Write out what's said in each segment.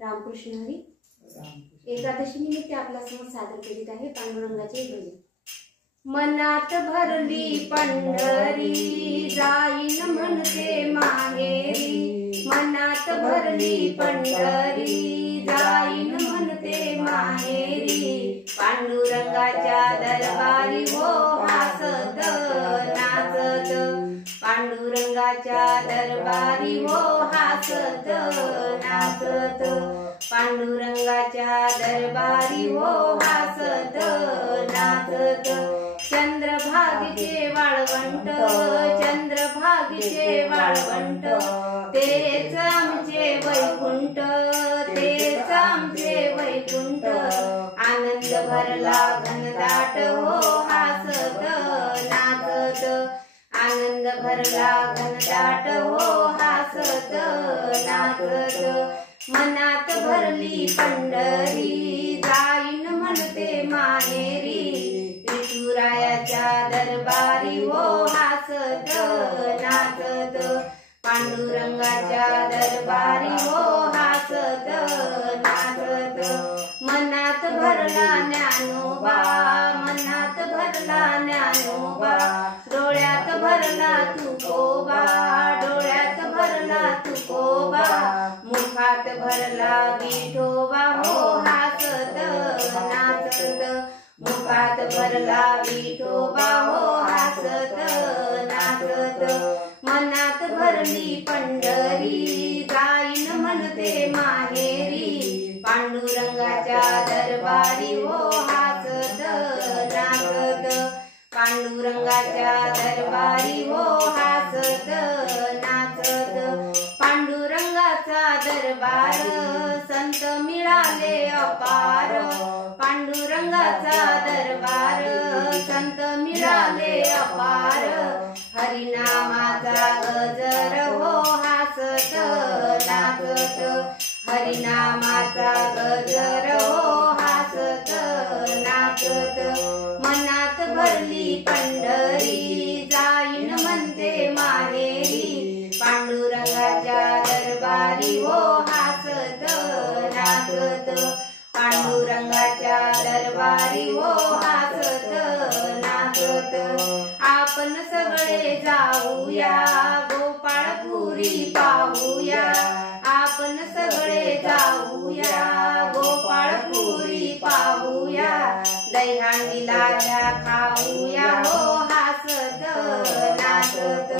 रामकृष्ण हरी. एकादशी निमित्त आपल्या समोर सादर करीत आहे पांडुरंगाचे भजन. मनात भरली पंढरी जाईन म्हणते माहेरी. मनात भरली पंढरी जाईन म्हणते माहेरी. पांडुरंगाच्या दरबारी हो हासत नाचत. पांडुरंगाच्या दरबारी हो हासत नाचत. पांडुरंगाच्या दरबारी हो हासत नाचत. चंद्रभागेचे वाळवंट चंद्रभागेचे वाळवंट तेच आमचे वैकुंठ तेच आमचे वैकुंठ. आनंद भरला घनदाट हो हासत नाचत. आनंद भरला घनदाट हो हासत नाचत. मनात भरली पंढरी जाईन म्हणते माहेरी. विठुरायाच्या दरबारी हो हासत नाचत. पांडुरंगाच्या दरबारी हो हासत नाचत. मनात भरला ज्ञानोबा मनात भरला ज्ञानोबा. डोळ्यात भरला तुकोबा डोळ्यात भरला तुकोबा. मुखात भरला विठोबा हो हासत नाचत. मुखात भरला विठोबा हो हासत नाचत. मनात भरली पंढरी जाईन म्हणते माहेरी. पांडुरंगाच्या दरबारी हो हासत नाचत. पांडुरंगाच्या दरबारी हो हासत नाचत. पांडुरंगाचा दरबार संत मिळाले अपार. पांडुरंगाचा दरबार संत मिळाले अपार. हरिनामाचा गजर हो हासत नाचत. हरिनामाचा गजर हो हासत नाचत. मनात भरली पंढरी जाईन म्हणते माहेरी. पांडुरंगाच्या दरबारी हो हासत नाचत. पांडुरंगाच्या दरबारी हो हासत नाचत. आपण सगळे जाऊया गोपाळपुरी पाहूया. आपण सगळे जाऊया गोपाळपुरी पाहूया. दहीहंडी लाह्या खाऊया हो हासत नाचत.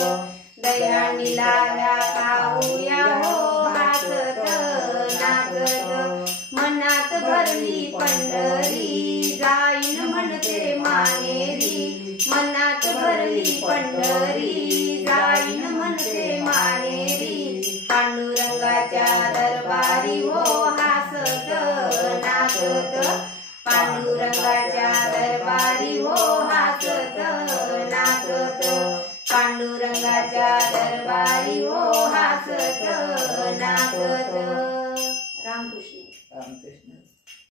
दहीहंडी लाह्या खाऊया हो हासत नाचत. मनात भरली पंढरी जाईन म्हणते माहेरी. मनात भरली पंढरी जाईन म्हणते माहेरी. पांडुरंगाच्या दरबारी हो हासत नाचत. पांडुरंगाच्या दरबारी हो हासत नाचत. पांडुरंगाच्या दरबारी हो हासत नाचत. रामकृष्ण.